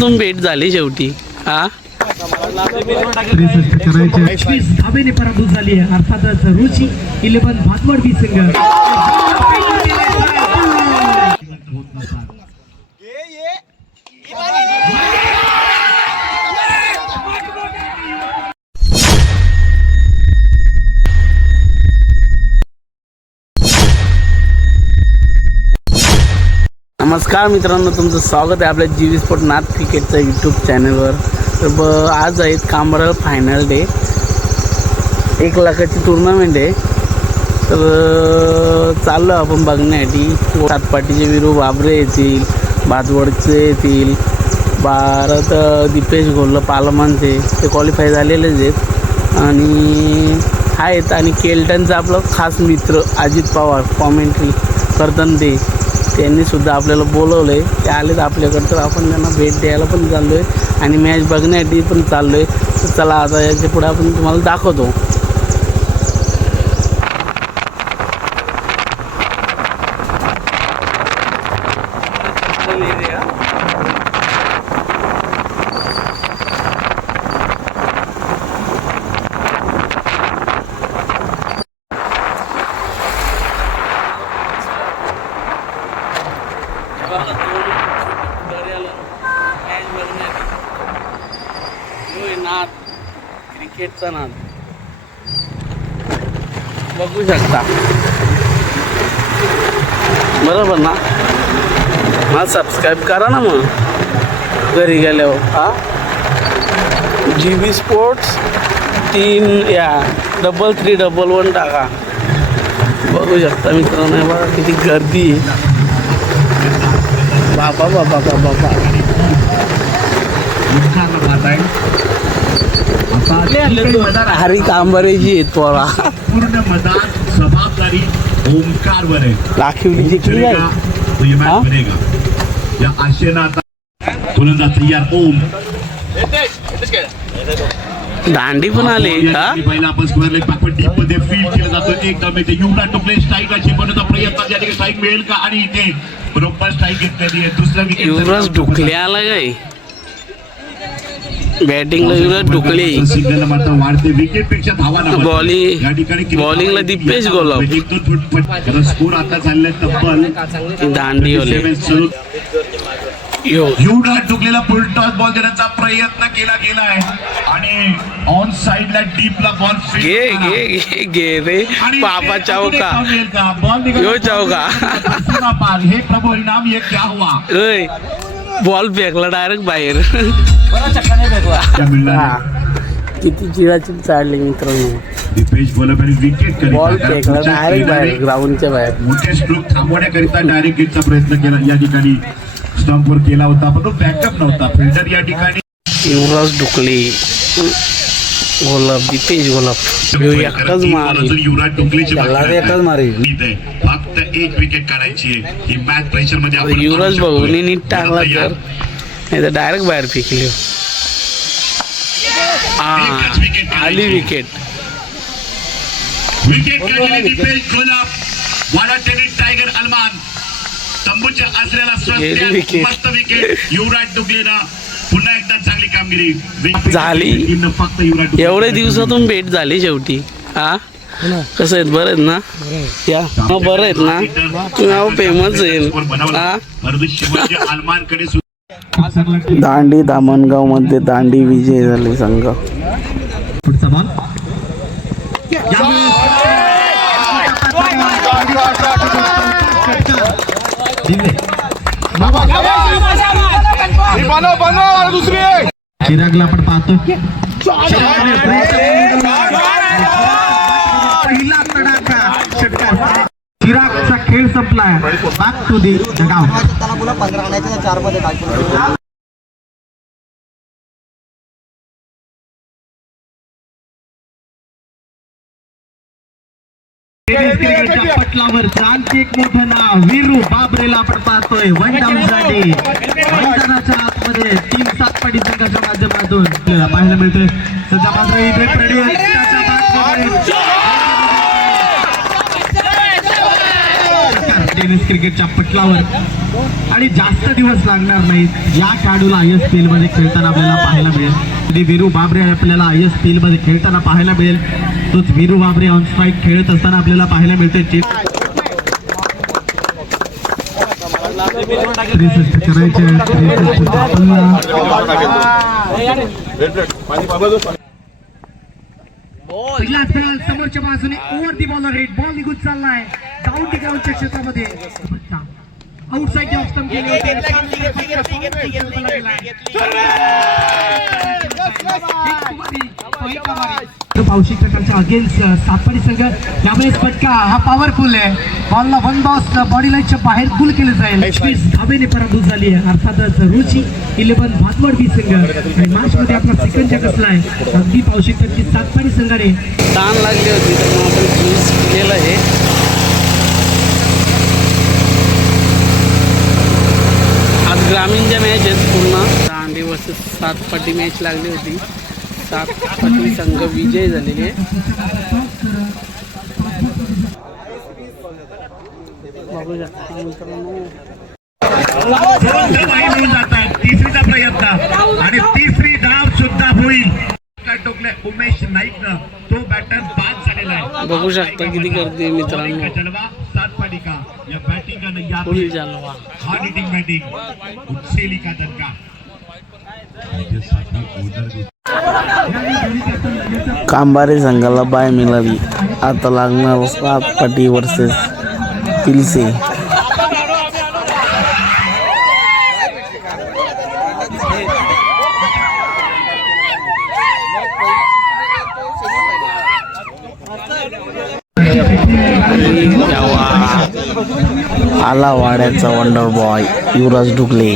तुम भेट झाली शेवटी. हा धावेने पराभूत झाली आहे. अर्थातच रुची 11 भातवड बी संघ नमस्कार मित्रांनो, तुमचं स्वागत आहे आपल्या जीवी स्पोर्ट नाथ क्रिकेटच्या यूट्यूब चॅनलवर. तर आज आहेत कांबरळ फायनल डे, 1 लाखाची टुर्नामेंट आहे. तर चाललो आपण बघण्यासाठी. सातपाटीचे वीरू बाबरे येतील, भातवडचे येतील, भारत दीपेश घोल्ल पालमानचे ते क्वालिफाय झालेलेच आहेत आणि आहेत. आणि केल्टनचा आपलं खास मित्र अजित पवार कॉमेंट्री करताना त्यांनी सुद्धा आपल्याला बोलवलं आहे. ते आलेत आपल्याकडं, तर आपण त्यांना भेट द्यायला पण चाललो आहे आणि मॅच बघण्यासाठी पण चाललो आहे. तर चला आता याच्या पुढे आपण तुम्हाला दाखवतो. नाद क्रिकेटचा नाद बघू शकता, बरोबर ना. मला सबस्क्राईब करा ना मग घरी गेल्यावर. हा जीबी स्पोर्ट्स 33311 टाका. बघू शकता मित्रांनो, बघा किती गर्दी आहे. बाबा बाबा बाबा बाबा हरी कांबरेची आहेत पोरा. पूर्ण मदार जबाबदारी ओमकारवर आहे. राखीव जिंकली आहे. तो ये मैच बनेगा या आशेना आता गोलंदाज तयार. ओम दांडी पण आली का पहिला आपण स्क्वेअर लेग बॅकवर्ड डीप मध्ये फील्ड केला जातो. एकदम इथे युवराज टोपले स्ट्राईक बनवण्याचा प्रयत्न, त्या ठिकाणी स्ट्राईक मिळेल का? आणि इथे बरोबर स्ट्राईक घेतलेली आहे. दुसरा विकेट युवराज ढुकले आला काय बॅटिंगला. युवराज ढुकले सिग्नल मात्र वाढते. विकेट पेक्षा धावा बॉलिंगला दीपेश गोलाव. 1-2 फुट स्कोर आता चाललाय तब्बल दांडी ओले. युवराज ढुकलेला फुल टॉस बॉल देण्याचा प्रयत्न केला गेलाय आणि ऑन साइडला डीपला बॉल घे घे घे घे रे बाबा चौका. यो चौका. हे प्रभू हरिनाम ये क्या हुआ. बॉल फेकला डायरेक्ट बाहेर. किती चिराचिर चालली मित्रांनो. दीपेश गोलाबारी विकेट बॉल फेकला डायरेक्ट बाहेर, ग्राउंडच्या बाहेर. मोठे स्ट्रोक थांबवण्याकरिता डायरेक्ट गेटचा प्रयत्न केला या ठिकाणी, स्टंपवर केला होता पण तो बॅकअप नव्हता. फिल्डर या ठिकाणी युवराज ढुकले गोलाब, दीपेश गोलाब एकटाच मारी. युवराज ढुकलेची एकटाच मारी. फक्त 1 विकेट काढायची आहे ही मॅच. प्रेशर मध्ये युवराज भाऊनी नीट टाकला तर नाही तर डायरेक्ट बाहेर फेकली. आली विकेट. विकेट काढलेली दीपेश गोलाब. वाडा टेनिस टायगर अलमान तंबूच्या आसऱ्याला मस्त विकेट. युवराज ढुकलेला पुन्हा एकदा चांगली कामगिरी झाली. फक्त युवराज एवढ्या दिवसातून भेट झाली शेवटी. हा कसं आहेत, बरं आहेत ना. या बरं आहेत ना. नाव फेमस आहे. अलमानकडे दांडी दामणगाव मध्ये दांडी विजय झाले संघ. चिरागला आपण पाहतो. चिरागचा खेळ संपलाय. Back to the dugout. त्याला बोला 15 आणायचं 4 मध्ये टाकून. पटलावर आणखी एक मोठं नाव वीरू बाबरेला आपण पाहतोय. 1 डाऊन साठी मैदानाच्या आतमध्ये टीम सातपाटी संघाच्या माध्यमातून पाहायला मिळतोय. सध्या मात्र इथे टेनिस क्रिकेटच्या पटलावर आणि जास्त दिवस लागणार नाहीत. या खेळाडूला ISPL मध्ये खेळताना आपल्याला पाहायला मिळेल. कधी वीरू बाबरे आपल्याला ISPL मध्ये खेळताना पाहायला मिळेल. तोच वीरू बाबरे ऑन स्ट्राईक खेळत असताना आपल्याला पाहायला मिळते. 63 पहिला खेळ समोरच्या बाजूने ओव्हर दी बॉलर हिट बॉल निघून चाललाय डाऊन दी ग्राउंडच्या क्षेत्रामध्ये. आउटसाइड ऑफ स्टंप केले पावशी प्रकारच्या अगेन्स्ट सातपाडी संघ. यावेळेस फटका हा पॉवरफुल आहे. बॉलला वन बॉस बॉडी लाईनच्या बाहेर गुल केलं जाईल. 25 धावेने पराभूत झाली आहे. अर्थातच रुची 11 भातवड बी संघ आणि मार्च मध्ये आपला सिकंजा कसलाय. अगदी पावशी टक्की सातपाडी संघाने ताण लागली होती तर मग आपण चूज केलं आहे. आज ग्रामीणच्या मॅच आहेत पूर्ण. दांडी वर्सेस सातपाटी मॅच लागली होती. सातपाटी संघ विजय झालेले आहे. बघू शकता मित्रांनो. तिसरीचा प्रयत्न आणि तिसरी धाव सुद्धा होईल. टोकले उमेश नाईकनं तो बॅटर बाद झालेला आहे. बघू शकता किती गर्दी मित्रांनो. जलवा सातपाडी का या बॅटिंग फुल जलवा. हार्ड हिटिंग बॅटिंग उत्सेली का दणका. कांबारे संघाला बाय मिळाली. आता लागणार सातपाटी वर्सेस तिलसे. आला वाड्याचा वंडर बॉय युवराज ढुकले.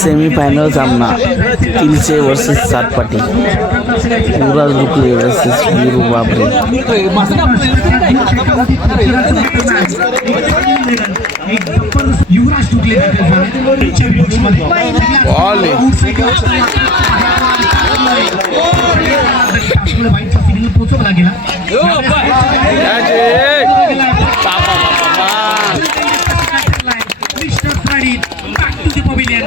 सेमीफायनल सामना तिलसे वर्सेस सातपाटी. युवराज ढुकले वर्सेस वीरू बाबरे. युवराज ढुकले सिग्नल पोहोचवला गेला. back to the pavilion.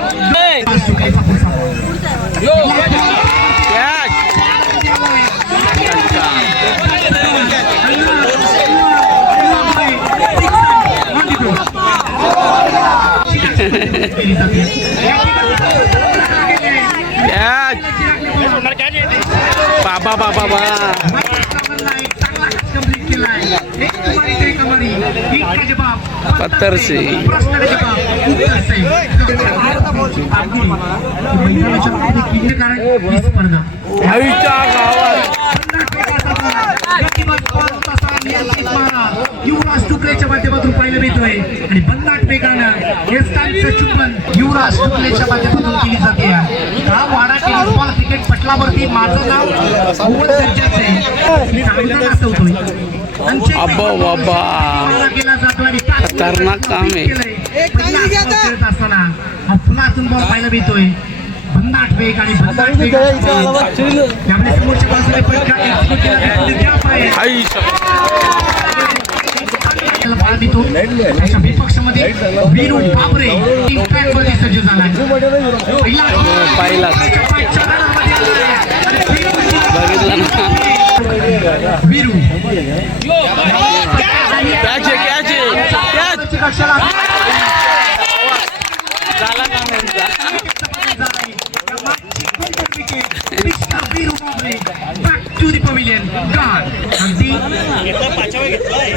बाबा बाबा बा पत्थर से युवराज टुकलेच्या माध्यमातून पाहायला मिळतोय आणि बंदाट वेगानं हे स्थानिक चुंबन युवराज टुकलेच्या माध्यमातून केली जाते. हा वाडा टेनिस बॉल क्रिकेट पटलावरती माझं नाव भुवन सर्जाचे असं होतोय. अब्बा बाबा खतरनाक काम आहे. असताना अफलातून बॉल पाहायला मिळतोय. भन्नाट वेग आणि भन्नाट वेग त्यामुळे समोरच्या बाजूने फटका विपक्षामध्ये वीरू बाबरे मध्ये सज्ज झाला. पाहिला बघितला ना वीरू झाला का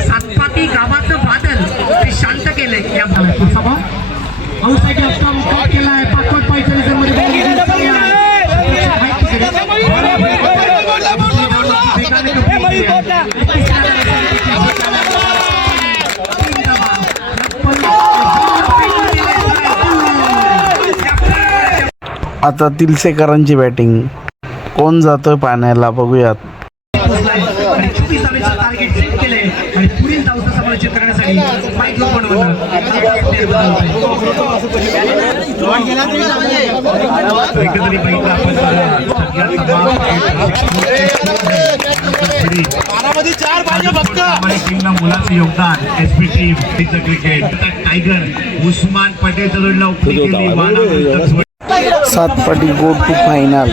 सातपाटी गावाचं वादल ते शांत केलंय. या केलाय पाचवट आता तिलसेकरांची बॅटिंग. कोण जातोय पाण्याला बघूयात. टार्गेट सेट केले आणि पुढील धावचा समालोचन करण्यासाठी माईक जोडी टीमला मुलाचं योगदान एसपी टीम तिचं क्रिकेट टायगर उस्मान पटेलच्या जोडीला उपरी केली वाला सातपाटी गो टू फायनल.